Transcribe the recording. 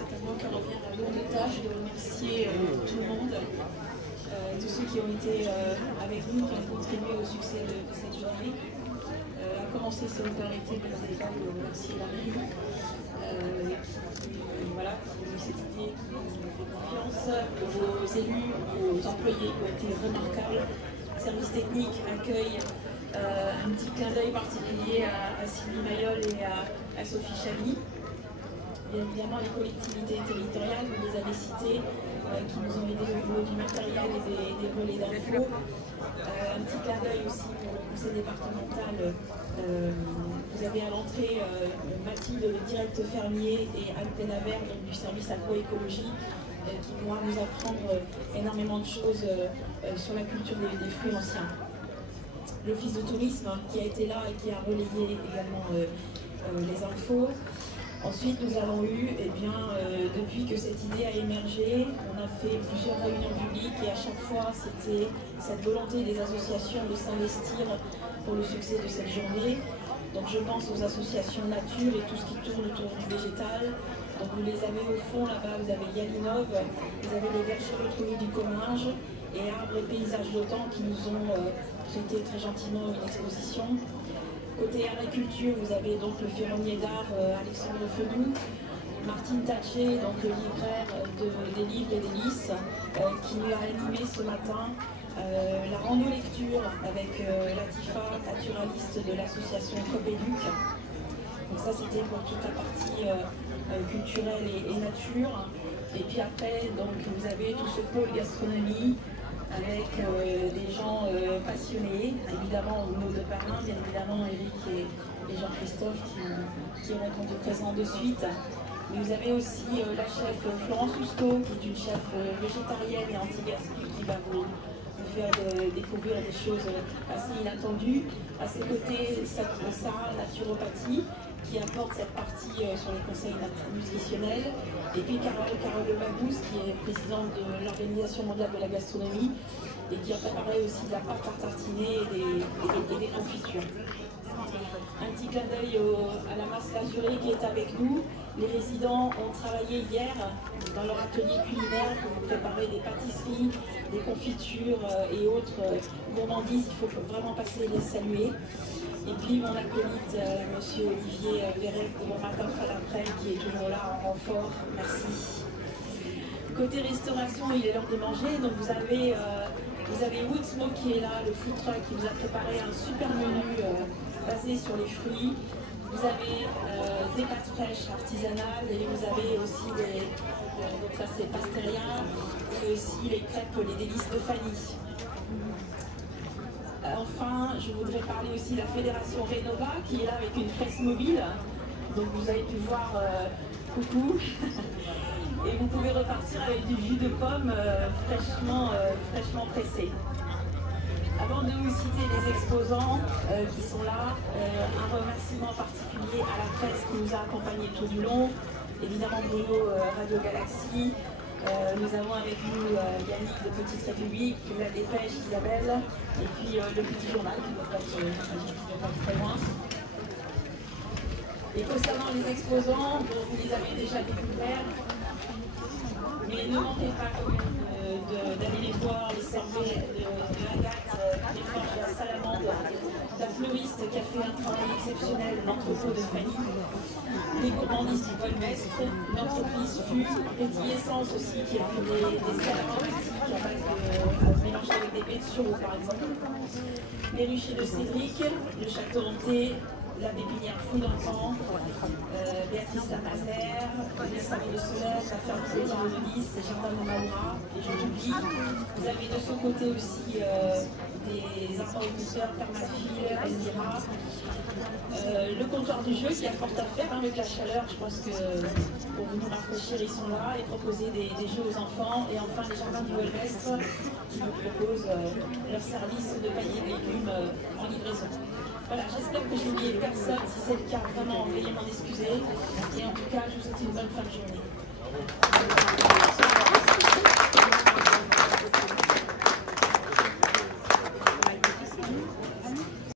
c'est à moi qui revient la lourde tâche de remercier tout le monde, tous ceux qui ont été avec nous, qui ont contribué au succès de cette journée. À commencer, si vous permettez, de remercier la mairie, qui nous a eu cette idée, qui nous fait confiance, vos élus, vos employés qui ont été remarquables, service technique, accueil. Un petit clin d'œil particulier à Sylvie Mayol et à Sophie Chaly. Bien évidemment, les collectivités territoriales, vous les avez citées, qui nous ont aidés au niveau du matériel et des relais d'infos. Un petit clin d'œil aussi pour le conseil départemental. Vous avez à l'entrée Mathilde, le direct fermier, et Anne Pénavert, du service agroécologie, qui pourra nous apprendre énormément de choses sur la culture des fruits anciens. L'office de tourisme qui a été là et qui a relayé également les infos. Ensuite, nous avons eu, depuis que cette idée a émergé, on a fait plusieurs réunions publiques et à chaque fois, c'était cette volonté des associations de s'investir pour le succès de cette journée. Donc je pense aux associations nature et tout ce qui tourne autour du végétal. Donc vous les avez au fond là-bas, vous avez Yalinov, vous avez les vergers retrouvés du Comminges et Arbres et Paysages d'Autan qui nous ont prêté très gentiment une exposition. Côté agriculture, vous avez donc le ferronnier d'art Alexandre Fenoux, Martine Taché, donc le libraire des livres et des lices, qui nous a animé ce matin la rando lecture avec Latifa, naturaliste de l'association Copéduc. Donc ça c'était pour toute la partie culturelle et nature. Et puis après, donc, vous avez tout ce pôle gastronomie, avec des gens passionnés, évidemment nos deux parrains, bien évidemment Eric et Jean-Christophe qui vont être présents de suite. Mais vous avez aussi la chef Florence Housteau, qui est une chef végétarienne et anti-gaspi, qui va vous faire découvrir des choses assez inattendues. À ses côtés, Sarah Naturopathie, qui apporte cette partie sur les conseils nutritionnels, et puis Carole Lebagous, qui est présidente de l'Organisation mondiale de la gastronomie et qui a préparé aussi de la pâte à tartiner et des confitures. Un petit clin d'œil à la masse lazurée qui est avec nous. Les résidents ont travaillé hier dans leur atelier culinaire pour préparer des pâtisseries, des confitures et autres gourmandises. Il faut vraiment passer les saluer. Et puis mon acolyte, monsieur Olivier Verret, pour mon matin Falaprel, qui est toujours là en renfort. Merci. Côté restauration, il est l'heure de manger. Donc vous avez Woodsmoke qui est là, le food truck, qui vous a préparé un super menu basé sur les fruits. Vous avez des pâtes fraîches artisanales et vous avez aussi donc ça c'est Pasteria, et aussi les crêpes, les délices de Fanny. Enfin, je voudrais parler aussi de la Fédération Renova qui est là avec une presse mobile. Donc vous avez pu voir coucou. Et vous pouvez repartir avec du jus de pomme fraîchement pressé. Avant de vous citer les exposants qui sont là, un remerciement particulier à la presse qui nous a accompagnés tout du long. Évidemment Bruno, Radio Galaxie. Nous avons avec nous Yannick de Petite République, La Dépêche, Isabelle, et puis le Petit Journal qui ne doit pas être très loin. Et concernant les exposants, vous les avez déjà découverts, mais ne manquez pas quand même d'aller les voir, les cerveaux de Agathe, les forges de la Salamande, la fleuriste qui a fait un travail exceptionnel, l'entrepôt de Fanny, les gourmandises du Volmestre, l'entreprise FU, Petit Essence aussi qui a fait des salamandes à base de mélanger avec des baies de sureau par exemple, les ruchers de Cédric, le château hanté, la pépinière Fouille d'Enfant, Béatrice Lamazer, les Salons de Solène, la ferme de Nice, les jardins de Maura, et je l'oublie. Vous avez de son côté aussi des arboriculteurs, Permaphile, Elvira. Le comptoir du jeu qui a fort à faire avec la chaleur, je pense que pour vous rafraîchir, ils sont là et proposer des jeux aux enfants. Et enfin les jardins du Volmestre qui vous proposent leur service de panier de légumes en livraison. Voilà, j'espère que j'ai oublié personne. Si c'est le cas, vraiment, veuillez m'en excuser. Et en tout cas, je vous souhaite une bonne fin de journée.